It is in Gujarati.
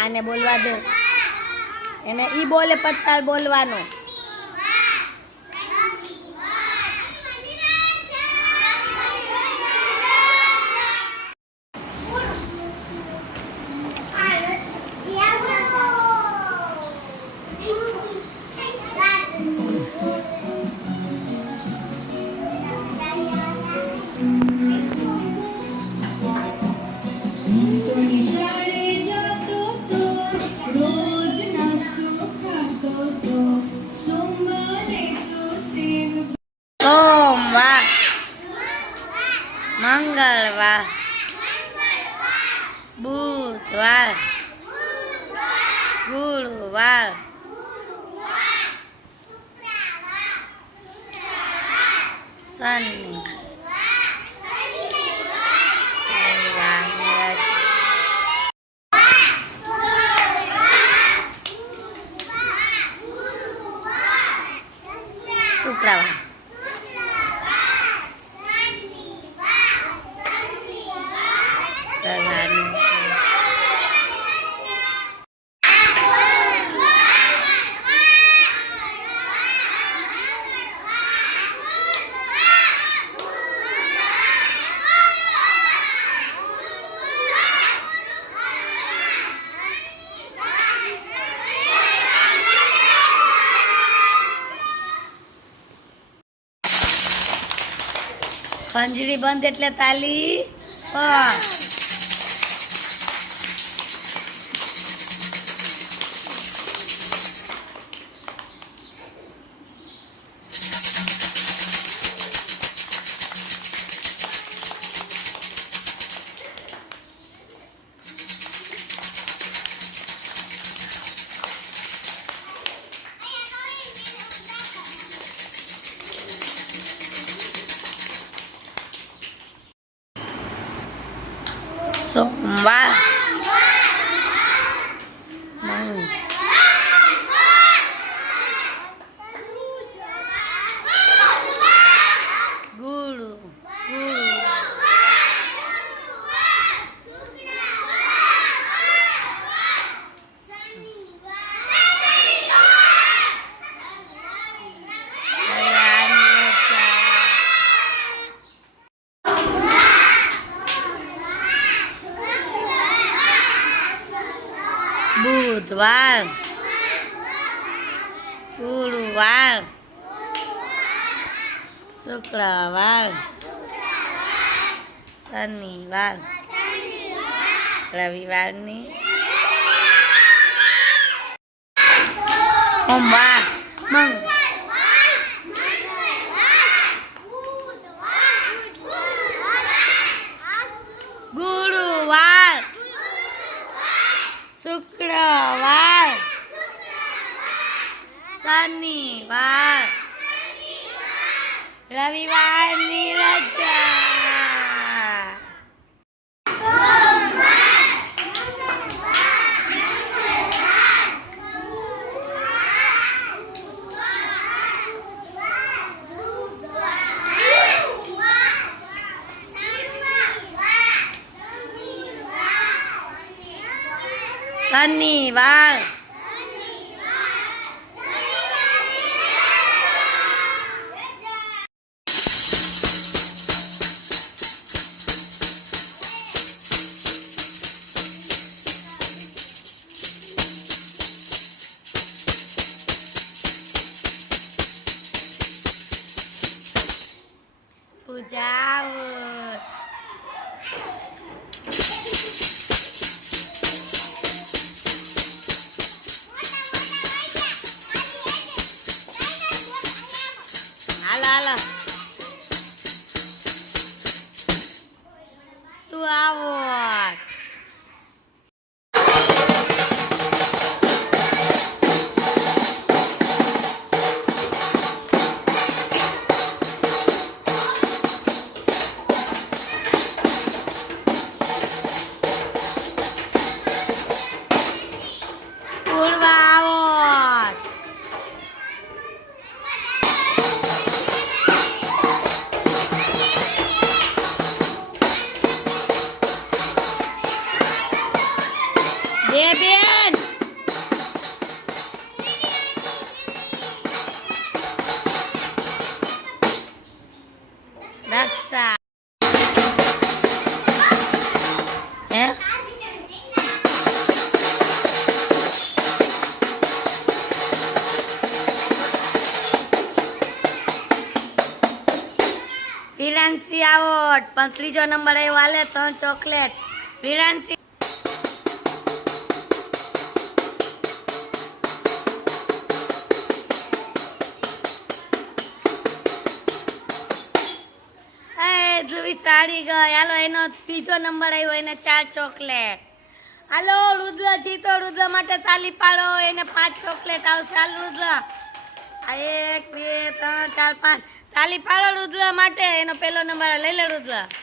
આને બોલવા દે, એને ઈ બોલે પત્તાળ બોલવાનું. સોમવાર, મંગળવાર, બુધવાર, ગુરુવાર, શનિ, શુક્રવાર, ખંજરી બંધ એટલે તાલી સોમવાર, બુધવાર, ગુરુવાર, શુક્રવાર, શનિવાર, રવિવારની સોમવાર, ગુરુવાર, શુક્રવાર, શનિવાર, રવિવારની રજા. શનિવાર, પૂજા હાલો તું આવો પૂર્વા આવો રક્ષા હે વિરાંશી આવોટ પણ ત્રીજો નંબર આવ્યો હાલે 3 ચોકલેટ વિરાંશી ધ્રુવી સાડી ગઈ હાલો એનો ત્રીજો નંબર આવ્યો એને 4 ચોકલેટ હાલો રુદ્ર જીતો રુદ્ર માટે તાલી પાડો એને 5 ચોકલેટ આવશે હાલ રુદ્ર 1 2 3 4 5 તાલી પાડો રુદ્ર માટે એનો પહેલો નંબર લઈ લે રુદ્ર